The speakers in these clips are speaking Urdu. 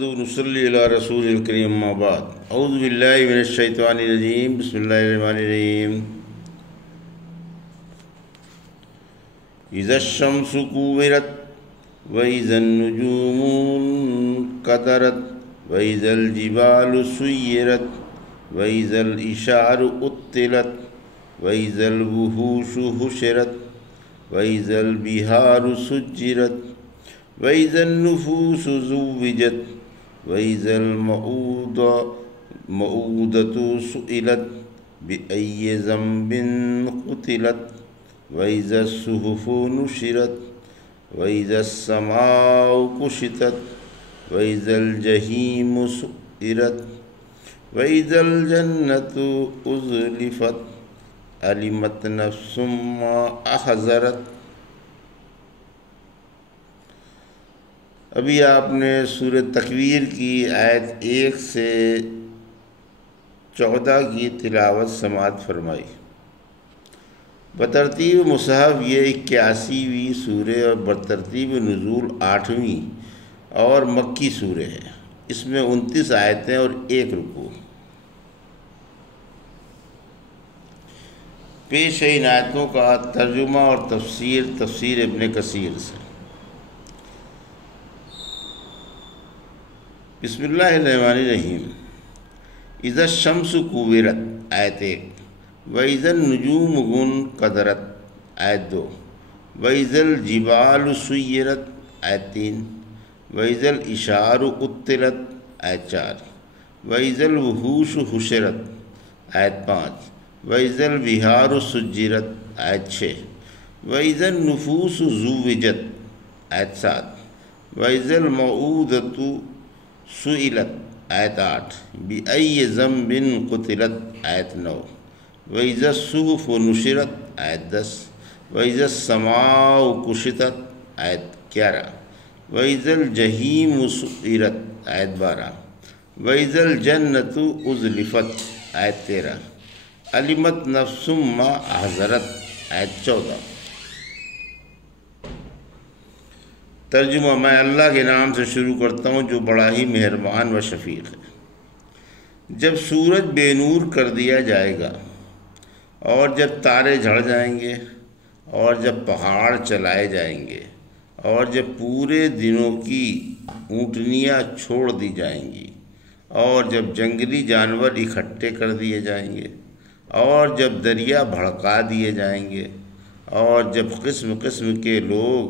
نحمد ونصلی علی رسول الکریم اما بعد اعوذ باللہ من الشیطان الرجیم بسم اللہ الرحمن الرحیم اذا الشمس كورت واذا النجوم انكدرت واذا الجبال سيرت واذا العشار عطلت واذا الوحوش حشرت واذا البحار سجرت وَإِذَا النُّفُوسُ زُوِّجَتْ وَإِذَا الْمَوْءُودَةُ سُئِلَتْ بِأَيِّ ذَنبٍ قُتِلَتْ وَإِذَا الصُّحُفُ نُشِرَتْ وَإِذَا السَّمَاءُ كُشِطَتْ وَإِذَا الْجَحِيمُ سُعِّرَتْ وَإِذَا الْجَنَّةُ أُزْلِفَتْ عَلِمَتْ نَفْسٌ مَّا أَحْضَرَتْ۔ ابھی آپ نے سورہ تکویر کی آیت 1 سے 14 کی تلاوت سماعت فرمائی۔ بترتیب مصحف یہ 81ویں سورہ اور برترتیب نزول 8ویں اور مکی سورہ ہے۔ اس میں 29 آیتیں اور 1 رکوع۔ پیش ہے ان آیتوں کا ترجمہ اور تفسیر ابن کثیر سے۔ بسم اللہ الرحمن الرحیم۔ اذا الشمس كورت آیت 1، واذا النجوم انكدرت آیت 2، واذا الجبال سيرت آیت 3، واذا العشار عطلت آیت 4، واذا الوحوش حشرت آیت 5، واذا البحار سجرت آیت 6، واذا النفوس زوجت آیت 7، واذا الموءودة سئلت آیت 8، بأي ذنب قتلت آیت 9، وإذا الصحف نشرت آیت 10، وإذا السماء كشطت آیت 11، وإذا الجحيم سعرت آیت 12، وإذا الجنة أزلفت آیت 13، علمت نفس ما أحضرت آیت 14۔ ترجمہ۔ میں اللہ کے نام سے شروع کرتا ہوں جو بڑا ہی مہربان و شفیق ہے۔ جب سورج بے نور کر دیا جائے گا، اور جب تارے جھڑ جائیں گے، اور جب پہاڑ چلائے جائیں گے، اور جب پورے دنوں کی اونٹنیاں چھوڑ دی جائیں گی، اور جب جنگلی جانور اکٹھے کر دیے جائیں گے، اور جب دریا بھڑکا دیے جائیں گے، اور جب قسم قسم کے لوگ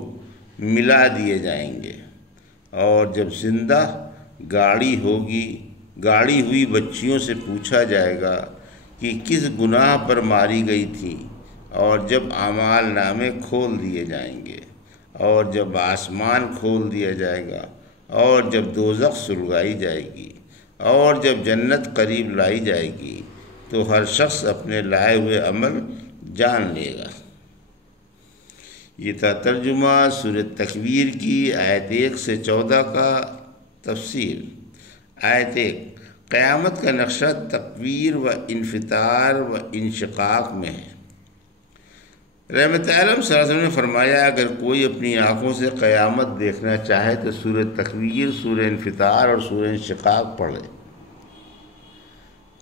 ملا دیے جائیں گے، اور جب زندہ گاڑی ہوئی بچیوں سے پوچھا جائے گا کہ کس گناہ پر ماری گئی تھی، اور جب اعمال نامے کھول دیے جائیں گے، اور جب آسمان کھول دیا جائے گا، اور جب دوزخ سلگائی جائے گی، اور جب جنت قریب لائی جائے گی، تو ہر شخص اپنے لائے ہوئے عمل جان لے گا۔ یہ تھا ترجمہ سورہ تکویر کی آیت 1 سے 14 کا تفسیر۔ آیت 1، قیامت کا نقشہ تکویر و انفطار و انشقاق میں ہے۔ رحمت عالم صلی اللہ علیہ وسلم نے فرمایا، اگر کوئی اپنی آنکھوں سے قیامت دیکھنا چاہے تو سورہ تکویر، سورہ انفطار اور سورہ انشقاق پڑھے۔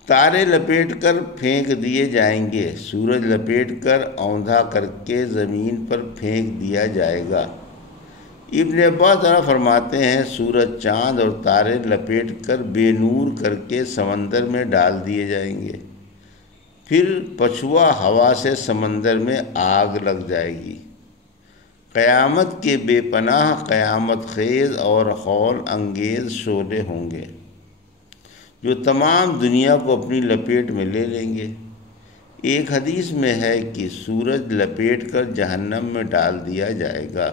تارے لپیٹ کر پھینک دیے جائیں گے، سورج لپیٹ کر اوندھا کر کے زمین پر پھینک دیا جائے گا۔ ابن عباس فرماتے ہیں، سورج، چاند اور تارے لپیٹ کر بے نور کر کے سمندر میں ڈال دیے جائیں گے، پھر پچھوا ہوا سے سمندر میں آگ لگ جائے گی۔ قیامت کے بے پناہ قیامت خیز اور ہول انگیز شعلے ہوں گے جو تمام دنیا کو اپنی لپیٹ میں لے لیں گے۔ ایک حدیث میں ہے کہ سورج لپیٹ کر جہنم میں ڈال دیا جائے گا۔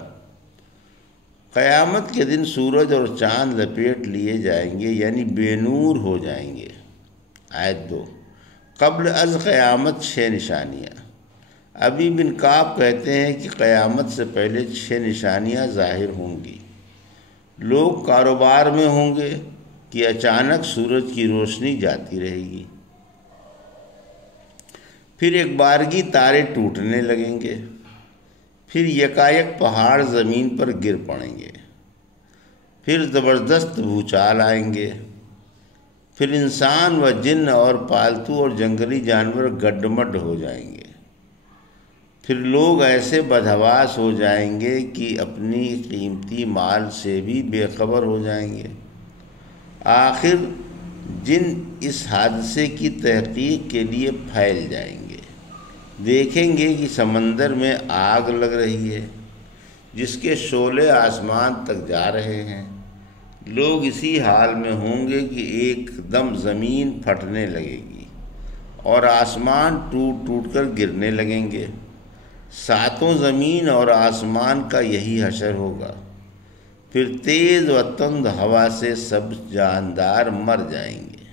قیامت کے دن سورج اور چاند لپیٹ لیے جائیں گے، یعنی بے نور ہو جائیں گے۔ آیت 2، قبل از قیامت 6 نشانیاں۔ ابی بن کعب کہتے ہیں کہ قیامت سے پہلے 6 نشانیاں ظاہر ہوں گی۔ لوگ کاروبار میں ہوں گے کہ اچانک سورج کی روشنی جاتی رہے گی، پھر ایک بارگی تارے ٹوٹنے لگیں گے، پھر یکایک پہاڑ زمین پر گر پڑیں گے، پھر زبردست بھوچال آئیں گے، پھر انسان و جن اور پالتو اور جنگلی جانور گڈمڈ ہو جائیں گے، پھر لوگ ایسے بدحواس ہو جائیں گے کہ اپنی قیمتی مال سے بھی بے خبر ہو جائیں گے۔ آخر جن اس حادثے کی تحقیق کے لیے پھیل جائیں گے، دیکھیں گے کہ سمندر میں آگ لگ رہی ہے جس کے شعلے آسمان تک جا رہے ہیں۔ لوگ اسی حال میں ہوں گے کہ ایک دم زمین پھٹنے لگے گی اور آسمان ٹوٹ ٹوٹ کر گرنے لگیں گے۔ ساتوں زمین اور آسمان کا یہی حشر ہوگا۔ پھر تیز و تند ہوا سے سب جاندار مر جائیں گے۔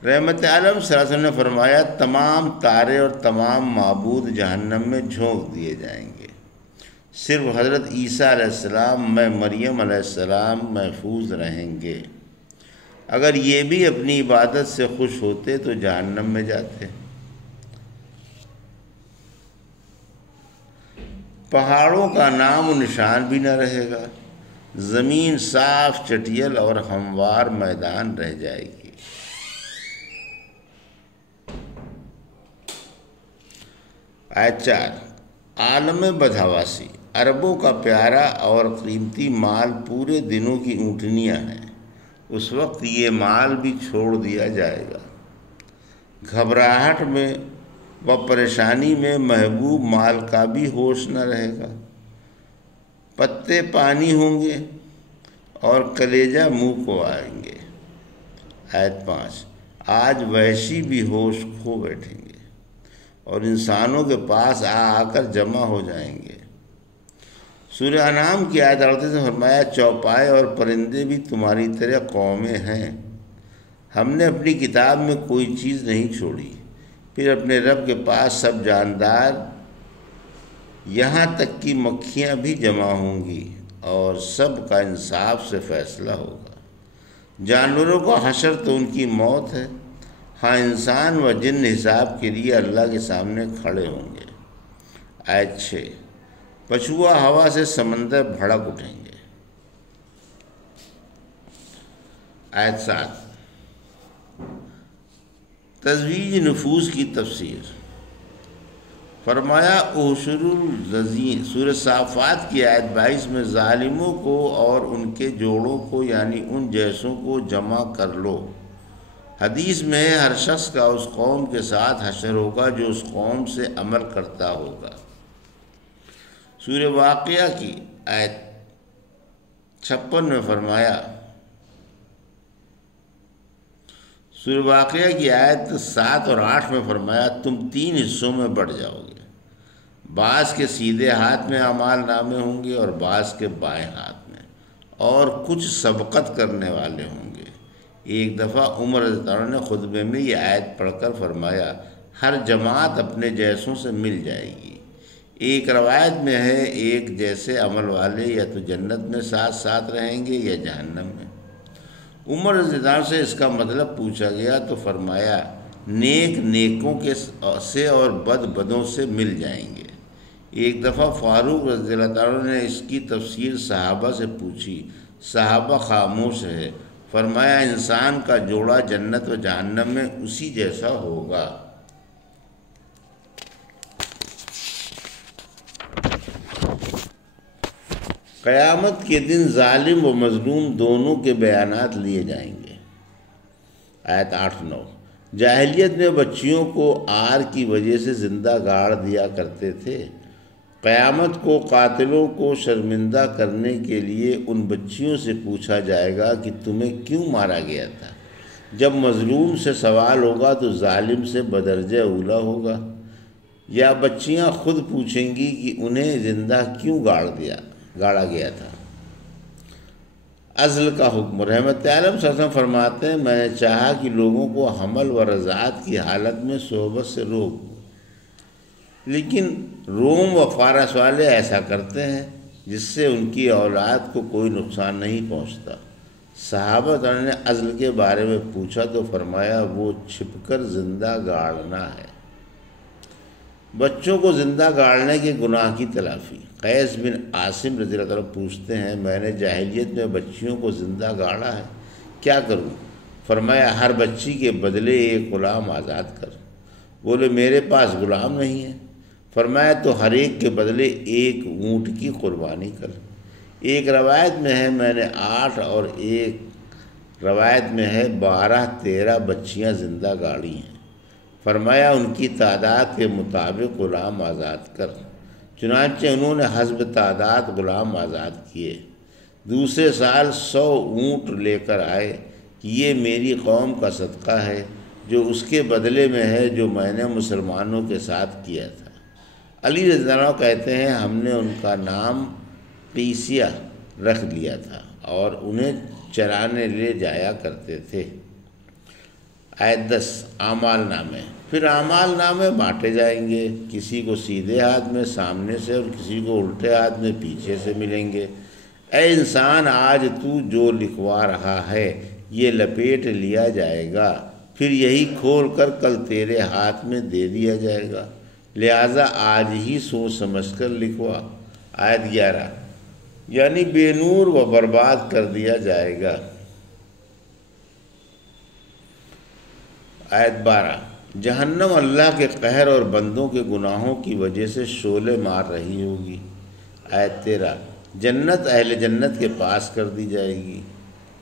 رحمت عالم صلی اللہ علیہ وسلم نے فرمایا، تمام تارے اور تمام معبود جہنم میں جھونک دیے جائیں گے، صرف حضرت عیسیٰ علیہ السلام میں مریم علیہ السلام محفوظ رہیں گے۔ اگر یہ بھی اپنی عبادت سے خوش ہوتے تو جہنم میں جاتے۔ پہاڑوں کا نام و نشان بھی نہ رہے گا، زمین صاف چٹیل اور ہموار میدان رہ جائے گی۔ آیت 4، عالم بدحواسی، عربوں کا پیارا اور قیمتی مال پورے دنوں کی اونٹنیاں ہیں، اس وقت یہ مال بھی چھوڑ دیا جائے گا۔ گھبراہٹ میں و پریشانی میں محبوب مال کا بھی ہوش نہ رہے گا۔ پتے پانی ہوں گے اور کلیجہ منہ کو آئیں گے۔ آیت 5، آج وحشی بھی ہوش کھو بیٹھیں گے اور انسانوں کے پاس آ کر جمع ہو جائیں گے۔ سورہ انعام کی آیت 38 سے فرمایا، چوپائے اور پرندے بھی تمہاری طرح قومیں ہیں، ہم نے اپنی کتاب میں کوئی چیز نہیں چھوڑی۔ پھر اپنے رب کے پاس سب جاندار، یہاں تک کہ مکھیاں بھی جمع ہوں گی اور سب کا انصاف سے فیصلہ ہوگا۔ جانوروں کا حشر تو ان کی موت ہے، ہاں انسان و جن حساب کے لیے اللہ کے سامنے کھڑے ہوں گے۔ آیت 6، پچھوا ہوا سے سمندر بھڑک اٹھیں گے۔ آیت 7، تزویج نفوس کی تفسیر۔ فرمایا، احشر الذین، سورہ صافات کی آیت 22 میں ظالموں کو اور ان کے جوڑوں کو یعنی ان جیسوں کو جمع کر لو۔ حدیث میں ہے، ہر شخص کا اس قوم کے ساتھ حشر ہوگا جو اس قوم سے عمل کرتا ہوگا۔ سورہ واقعہ کی آیت 56 میں فرمایا، سورہ واقعہ کی آیت 7 اور 8 میں فرمایا، تم 3 حصوں میں بٹ جاؤ گے، بعض کے سیدھے ہاتھ میں اعمال نامے ہوں گے اور بعض کے بائیں ہاتھ میں، اور کچھ سبقت کرنے والے ہوں گے۔ ایک دفعہ عمر رضی اللہ عنہ نے خطبے میں یہ آیت پڑھ کر فرمایا، ہر جماعت اپنے جیسوں سے مل جائے گی۔ ایک روایت میں ہے، ایک جیسے عمل والے یا تو جنت میں ساتھ ساتھ رہیں گے یا جہنم میں۔ عمر رضی اللہ عنہ سے اس کا مطلب پوچھا گیا تو فرمایا، نیک نیکوں کے سے اور بد بدوں سے مل جائیں گے۔ ایک دفعہ فاروق رضی اللہ عنہ نے اس کی تفسیر صحابہ سے پوچھی، صحابہ خاموش رہے۔ فرمایا، انسان کا جوڑا جنت و جہنم میں اسی جیسا ہوگا۔ قیامت کے دن ظالم و مظلوم دونوں کے بیانات لیے جائیں گے۔ آیت 8-9، جاہلیت میں بچیوں کو آر کی وجہ سے زندہ گاڑ دیا کرتے تھے۔ قیامت کو قاتلوں کو شرمندہ کرنے کے لیے ان بچیوں سے پوچھا جائے گا کہ تمہیں کیوں مارا گیا تھا۔ جب مظلوم سے سوال ہوگا تو ظالم سے بدرجہ اولیٰ ہوگا، یا بچیاں خود پوچھیں گی کہ انہیں زندہ کیوں گاڑا گیا تھا۔ عزل کا حکم۔ رحمت عالم صلی اللہ علیہ وسلم فرماتے ہیں، میں نے چاہا کہ لوگوں کو حمل و رضاعت کی حالت میں صحبت سے روک دوں، لیکن روم و فارس والے ایسا کرتے ہیں جس سے ان کی اولاد کو کوئی نقصان نہیں پہنچتا۔ صحابہ نے عزل کے بارے میں پوچھا تو فرمایا، وہ چھپ کر زندہ گاڑنا ہے۔ بچوں کو زندہ گاڑنے کے گناہ کی تلافی۔ قیس بن عاصم رضی اللہ عنہ پوچھتے ہیں میں نے جاہلیت میں بچیوں کو زندہ گاڑا ہے، کیا کروں؟ فرمایا ہر بچی کے بدلے ایک غلام آزاد کر۔ بولے میرے پاس غلام نہیں ہے۔ فرمایا تو ہر ایک کے بدلے ایک اونٹ کی قربانی کر۔ ایک روایت میں ہے میں نے 8 اور ایک روایت میں ہے 12-13 بچیاں زندہ گاڑی ہیں۔ فرمایا ان کی تعداد کے مطابق غلام آزاد کر۔ چنانچہ انہوں نے حسب تعداد غلام آزاد کیے۔ دوسرے سال 100 اونٹ لے کر آئے کہ یہ میری قوم کا صدقہ ہے، جو اس کے بدلے میں ہے جو میں نے مسلمانوں کے ساتھ کیا تھا۔ علی رضی اللہ عنہ کہتے ہیں ہم نے ان کا نام قیسیہ رکھ لیا تھا اور انہیں چرانے لے جایا کرتے تھے۔ آیت 10 اعمال نامے۔ پھر اعمال نامے بانٹے جائیں گے، کسی کو سیدھے ہاتھ میں سامنے سے اور کسی کو الٹے ہاتھ میں پیچھے سے ملیں گے۔ اے انسان آج تو جو لکھوا رہا ہے یہ لپیٹ لیا جائے گا، پھر یہی کھول کر کل تیرے ہاتھ میں دے دیا جائے گا، لہٰذا آج ہی سوچ سمجھ کر لکھوا۔ آیت 11 یعنی بے نور و برباد کر دیا جائے گا۔ آیت 12 جہنم اللہ کے قہر اور بندوں کے گناہوں کی وجہ سے شعلے مار رہی ہوگی۔ آیت 13 جنت اہل جنت کے پاس کر دی جائے گی۔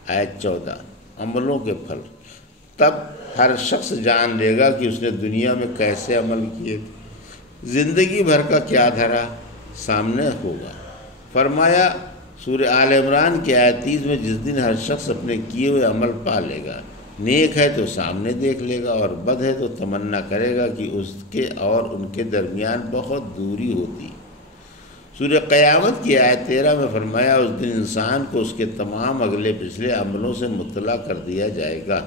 آیت 14 عملوں کے پھل۔ تب ہر شخص جان لے گا کہ اس نے دنیا میں کیسے عمل کیے تھے، زندگی بھر کا کیا دھرا سامنے ہوگا۔ فرمایا سورہ آل عمران کی آیت 30 میں جس دن ہر شخص اپنے کیے ہوئے عمل پا لے گا، نیک ہے تو سامنے دیکھ لے گا اور بد ہے تو تمنا کرے گا کہ اس کے اور ان کے درمیان بہت دوری ہوتی۔ سورہ قیامت کی آیت 13 میں فرمایا اس دن انسان کو اس کے تمام اگلے پچھلے عملوں سے مطلع کر دیا جائے گا۔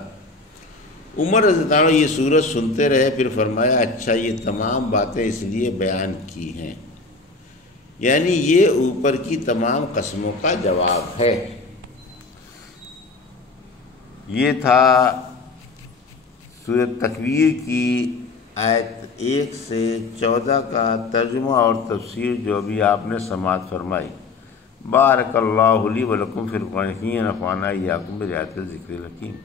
عمر رضی اللہ عنہ یہ سورت سنتے رہے، پھر فرمایا اچھا یہ تمام باتیں اس لیے بیان کی ہیں، یعنی یہ اوپر کی تمام قسموں کا جواب ہے۔ یہ تھا سورۃ تکویر کی آیت 1 سے 14 کا ترجمہ اور تفسیر جو ابھی آپ نے سماعت فرمائی۔ بارک اللہ لی و لکم فی القرآن الحکیم ونفعنی وإیاکم بآیات الذکر الحکیم۔